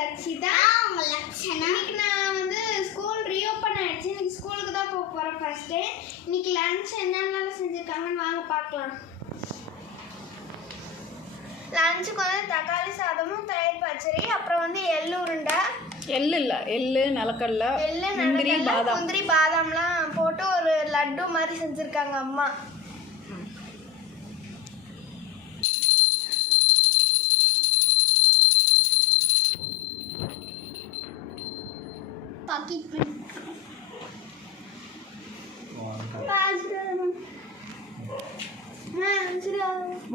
தக்ஷிதா. உங்க லட்சணா. இன்னைக்கு நான் வந்து ஸ்கூல் ரீஓபன் ஆயிடுச்சு. இன்னைக்கு ஸ்கூலுக்கு தான் போக போறேன் ஃபர்ஸ்ட் டே. இன்னைக்கு லஞ்ச் என்னென்ன செஞ்சிருக்காங்கன்னு வாங்க பார்க்கலாம். லஞ்சுக்கு வந்து தக்காளி சாதமும் தயிர் பச்சடி, அப்புறம் வந்து எள்ளு உருண்டை. எள்ளு நிலக்கடலை, முந்திரி பாதாம்லாம் போட்டு ஒரு லட்டு மாதிரி செஞ்சிருக்காங்க அம்மா.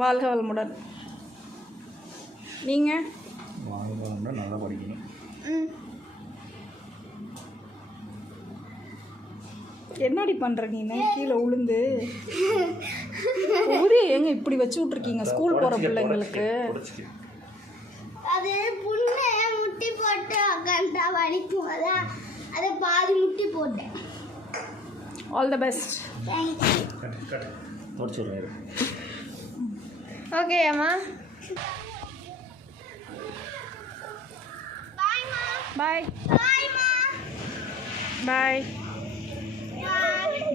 வாழ்க வளமுடன். நீங்கள் நல்லா படிக்கணும். என்னடி பண்ணுற நீ கீழே உளுந்து ஊரே எங்க இப்படி வச்சு விட்ருக்கீங்க ஸ்கூல் போகிற பிள்ளைங்களுக்கு? அது புண்ணை முட்டி போட்டு உட்காந்தா வலிக்கும், அதான் அதை பாதி முட்டி போட்டேன். All the best. ஓகே அம்மா. பாய் பாய்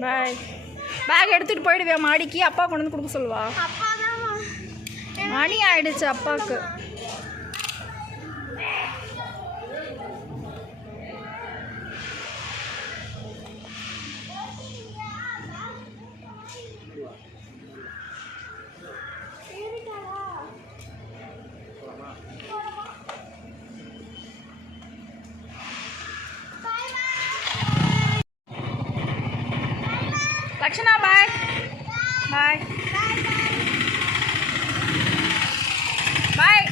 பாய். பேக் எடுத்துகிட்டு போயிடுவியா மாடிக்கு? அப்பா கொண்டு வந்து கொடுக்க சொல்லுவா. மணி ஆயிடுச்சு அப்பாவுக்கு. லக்ஷனா பாய் பாய் பாய்.